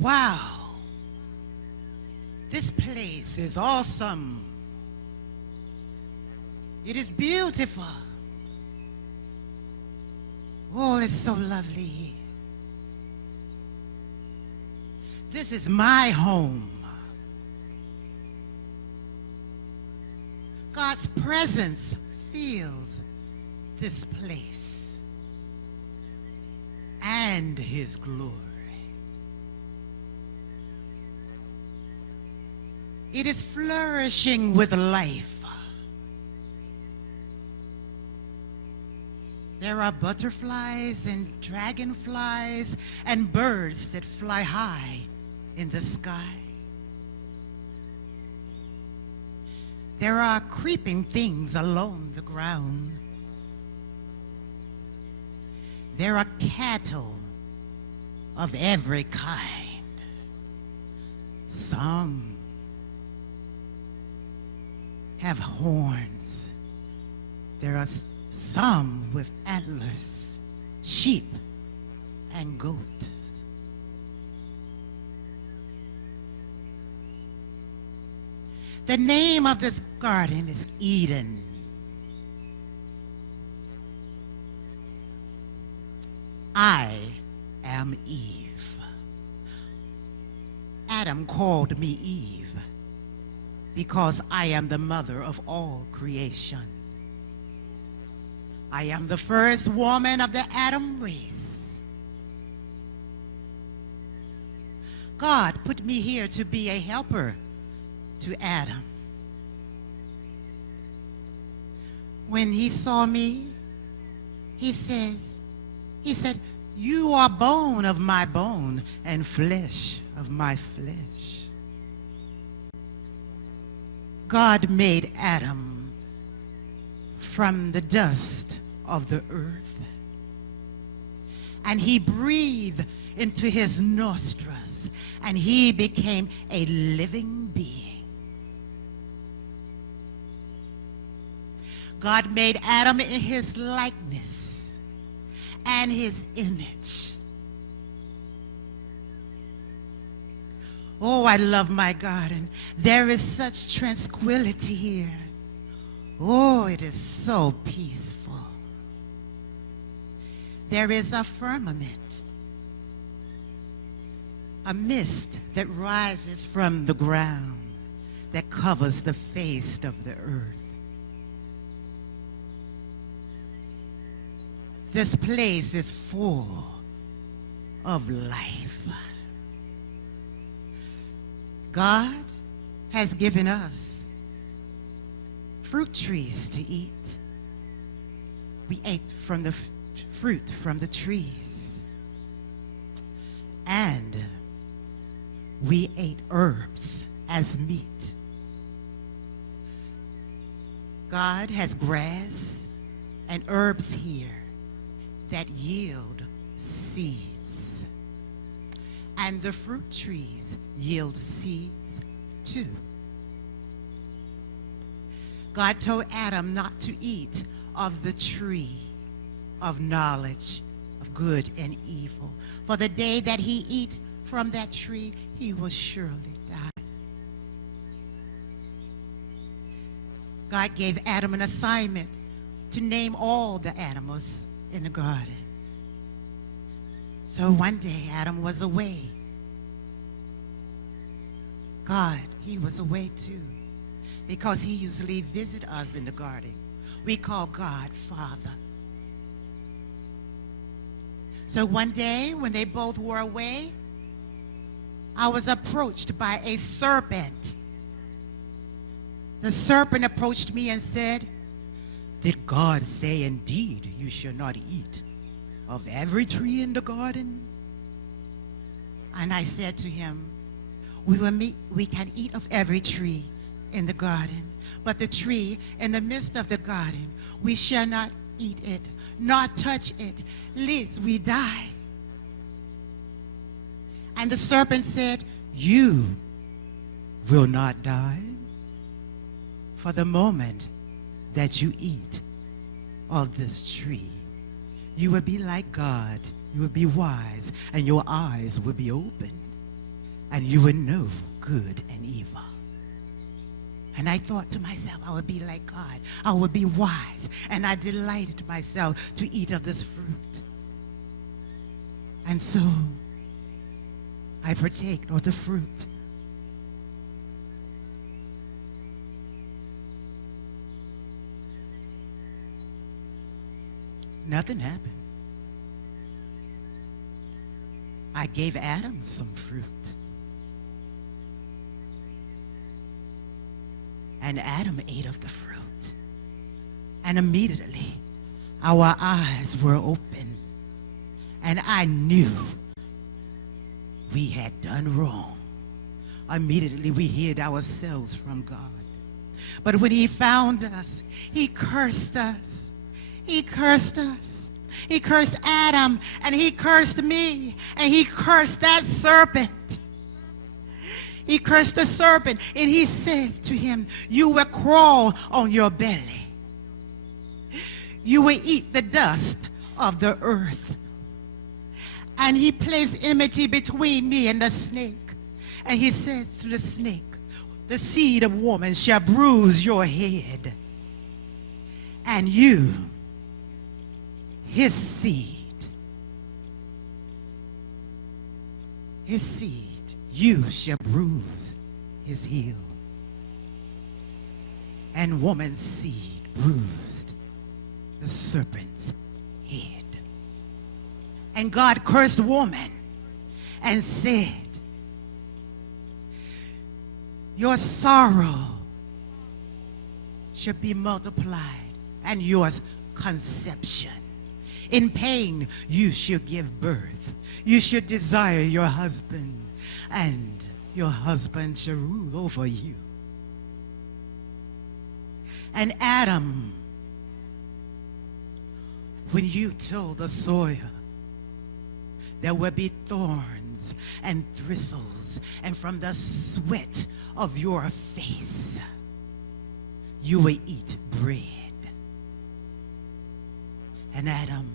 Wow, this place is awesome. It is beautiful. Oh, it's so lovely. This is my home. God's presence fills this place and his glory. It is flourishing with life. There are butterflies and dragonflies and birds that fly high in the sky. There are creeping things along the ground. There are cattle of every kind. Some have horns. There are some with antlers, sheep and goat. The name of this garden is Eden. I am Eve. Adam called me Eve because I am the mother of all creation. I am the first woman of the Adam race. God put me here to be a helper to Adam. When he saw me, he said, "You are bone of my bone and flesh of my flesh." God made Adam from the dust of the earth, and he breathed into his nostrils, and he became a living being. God made Adam in his likeness and his image. Oh, I love my garden. There is such tranquility here. Oh, it is so peaceful. There is a firmament, a mist that rises from the ground that covers the face of the earth. This place is full of life. God has given us fruit trees to eat. We ate from the fruit from the trees. And we ate herbs as meat. God has grass and herbs here that yield seeds. And the fruit trees yield seeds too. God told Adam not to eat of the tree of knowledge of good and evil. For the day that he eat from that tree, he will surely die. God gave Adam an assignment to name all the animals in the garden. So one day Adam was away. God, he was away too, because he usually visits us in the garden. We call God Father. So one day when they both were away, I was approached by a serpent. The serpent approached me and said, "Did God say indeed you shall not eat of every tree in the garden?" And I said to him, we can eat of every tree in the garden, but the tree in the midst of the garden, we shall not eat it, not touch it, lest we die. And the serpent said, "You will not die. For the moment that you eat of this tree, you will be like God. You will be wise, and your eyes will be open." and you would know good and evil. And I thought to myself, I would be like God. I would be wise. And I delighted myself to eat of this fruit. And so I partake of the fruit. Nothing happened. I gave Adam some fruit. And Adam ate of the fruit. And immediately our eyes were open. And I knew we had done wrong. Immediately we hid ourselves from God. But when he found us, he cursed us. He cursed us. He cursed Adam, and he cursed me, and he cursed that serpent. He cursed the serpent, and he says to him, you will crawl on your belly. You will eat the dust of the earth. And he placed enmity between me and the snake. And he says to the snake, the seed of woman shall bruise your head. And you, his seed, you shall bruise his heel. And woman's seed bruised the serpent's head. And God cursed woman and said, your sorrow shall be multiplied, and yours conception. In pain you shall give birth. You shall desire your husband, and your husband shall rule over you. And Adam, when you told the soil there will be thorns and thistles, and from the sweat of your face you will eat bread. And Adam,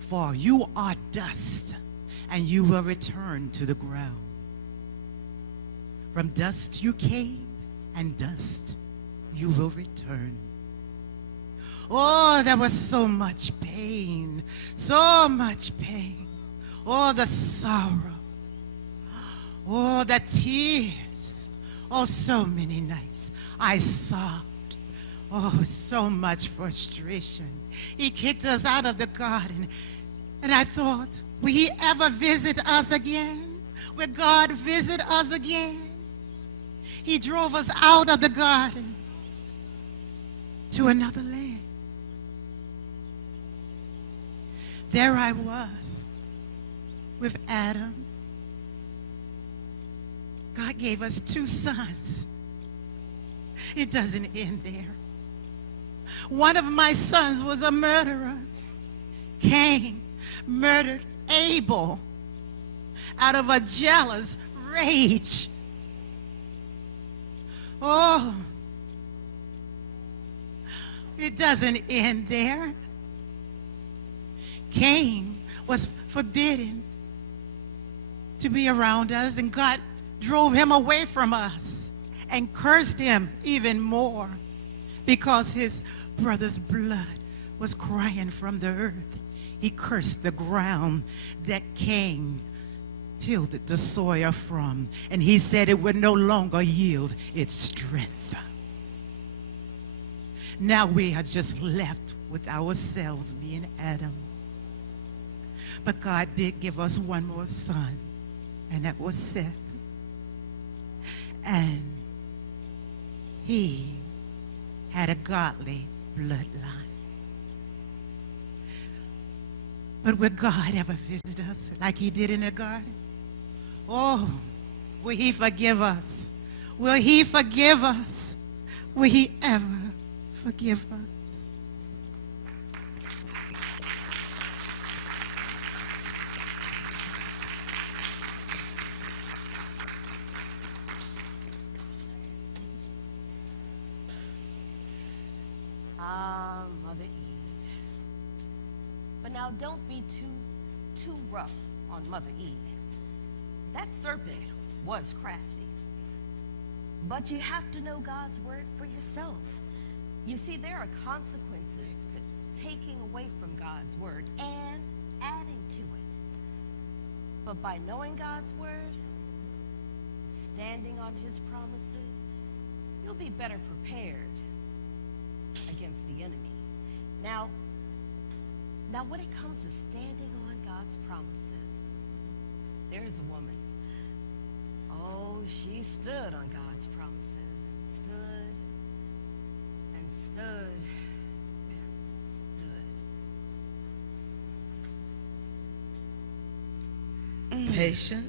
for you are dust, and you will return to the ground. From dust you came, and dust you will return. Oh, there was so much pain, so much pain. Oh, the sorrow. Oh, the tears. Oh, so many nights I sobbed. Oh, so much frustration. He kicked us out of the garden. And I thought, will he ever visit us again? Will God visit us again? He drove us out of the garden to another land. There I was with Adam. God gave us 2 sons. It doesn't end there. One of my sons was a murderer. Cain murdered Abel out of a jealous rage. Oh, it doesn't end there. Cain was forbidden to be around us, and God drove him away from us and cursed him even more because his brother's blood was crying from the earth. He cursed the ground that Cain tilled the soil from, and he said it would no longer yield its strength. Now we are just left with ourselves, me and Adam. But God did give us one more son, and that was Seth. And he had a godly bloodline. But will God ever visit us like he did in the garden? Oh, will he forgive us? Will he forgive us? Will he ever forgive us? Mother Eve. But now don't be too rough on Mother Eve. That serpent was crafty. But you have to know God's word for yourself. You see, there are consequences to taking away from God's word and adding to it. But by knowing God's word, standing on his promises, you'll be better prepared against the enemy. Now when it comes to standing on God's promises, there's a woman. Oh, she stood on God's promises and stood and stood and stood. Patient.